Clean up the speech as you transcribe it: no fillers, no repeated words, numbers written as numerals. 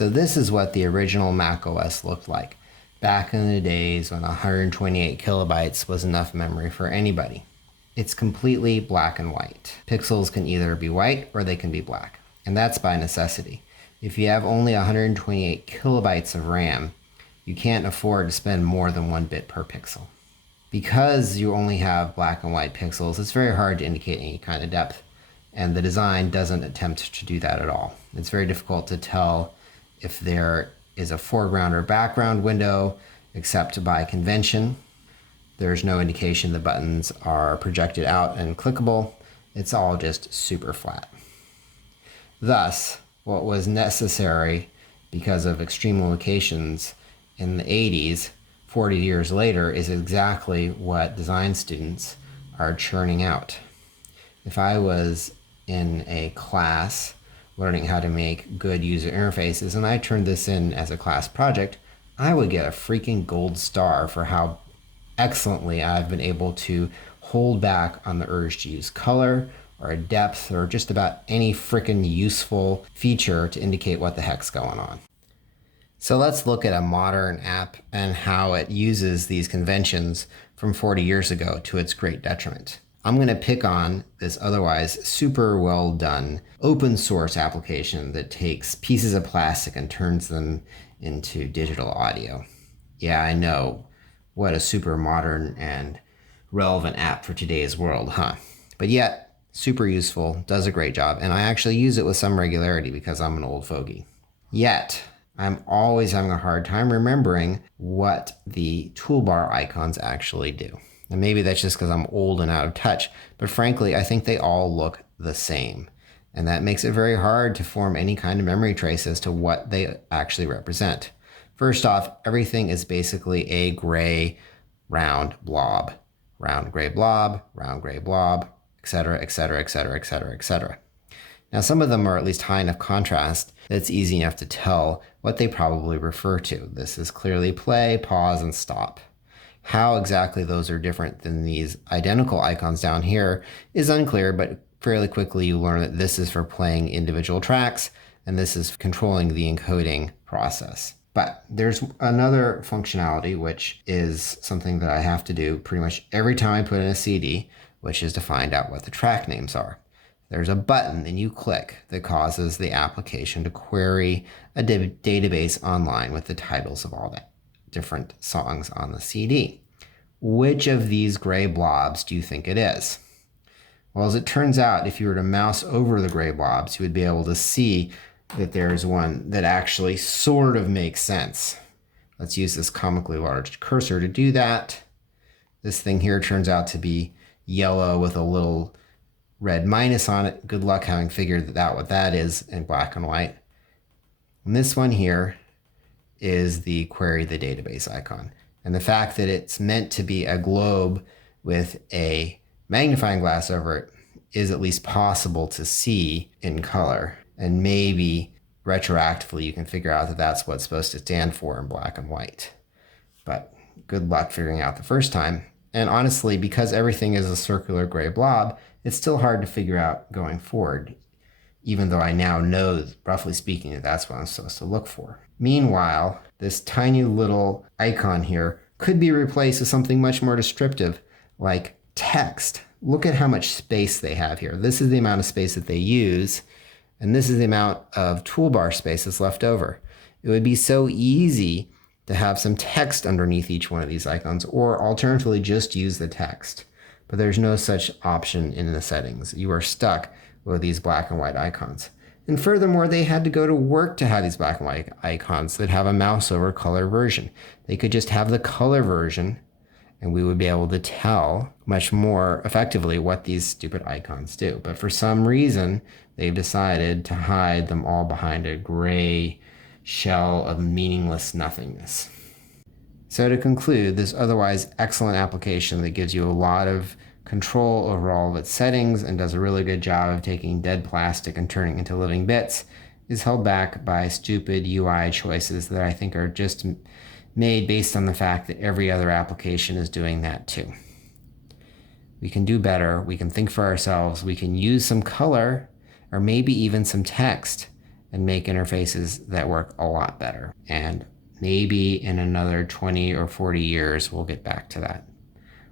So this is what the original Mac OS looked like back in the days when 128 kilobytes was enough memory for anybody. It's completely black and white. Pixels can either be white or they can be black, and that's by necessity. If you have only 128 kilobytes of RAM, you can't afford to spend more than 1 bit per pixel. Because you only have black and white pixels, it's very hard to indicate any kind of depth, and the design doesn't attempt to do that at all. It's very difficult to tell if there is a foreground or background window, except by convention. There's no indication the buttons are projected out and clickable. It's all just super flat. Thus, what was necessary because of extreme limitations in the 80s, 40 years later, is exactly what design students are churning out. If I was in a class learning how to make good user interfaces and I turned this in as a class project, I would get a freaking gold star for how excellently I've been able to hold back on the urge to use color or a depth or just about any freaking useful feature to indicate what the heck's going on. So let's look at a modern app and how it uses these conventions from 40 years ago to its great detriment. I'm going to pick on this otherwise super well done open source application that takes pieces of plastic and turns them into digital audio. Yeah, I know. What a super modern and relevant app for today's world, huh? But yet, super useful, does a great job, and I actually use it with some regularity because I'm an old fogey. Yet, I'm always having a hard time remembering what the toolbar icons actually do. And maybe that's just because I'm old and out of touch, but frankly, I think they all look the same. And that makes it very hard to form any kind of memory trace as to what they actually represent. First off, everything is basically a gray, round blob. Round gray blob, round gray blob, etc., etc., etc., etc., etc. Now, some of them are at least high enough contrast that it's easy enough to tell what they probably refer to. This is clearly play, pause, and stop. How exactly those are different than these identical icons down here is unclear, but fairly quickly you learn that this is for playing individual tracks, and this is controlling the encoding process. But there's another functionality, which is something that I have to do pretty much every time I put in a CD, which is to find out what the track names are. There's a button that you click that causes the application to query a database online with the titles of all the different songs on the CD. Which of these gray blobs do you think it is? Well, as it turns out, if you were to mouse over the gray blobs, you would be able to see that there's one that actually sort of makes sense. Let's use this comically large cursor to do that. This thing here turns out to be yellow with a little red minus on it. Good luck having figured out what that is in black and white. And this one here is the query the database icon. And the fact that it's meant to be a globe with a magnifying glass over it is at least possible to see in color. And maybe retroactively you can figure out that that's what it's supposed to stand for in black and white. But good luck figuring out the first time. And honestly, because everything is a circular gray blob, it's still hard to figure out going forward, even though I now know, roughly speaking, that that's what I'm supposed to look for. Meanwhile, this tiny little icon here could be replaced with something much more descriptive, like text. Look at how much space they have here. This is the amount of space that they use, and this is the amount of toolbar space that's left over. It would be so easy to have some text underneath each one of these icons, or alternatively just use the text. But there's no such option in the settings. You are stuck with these black and white icons. And furthermore, they had to go to work to have these black and white icons that have a mouse over color version. They could just have the color version, and we would be able to tell much more effectively what these stupid icons do. But for some reason, they've decided to hide them all behind a gray shell of meaningless nothingness. So to conclude, this otherwise excellent application that gives you a lot of control over all of its settings and does a really good job of taking dead plastic and turning it into living bits is held back by stupid UI choices that I think are just made based on the fact that every other application is doing that too. We can do better. We can think for ourselves. We can use some color or maybe even some text and make interfaces that work a lot better. And maybe in another 20 or 40 years, we'll get back to that.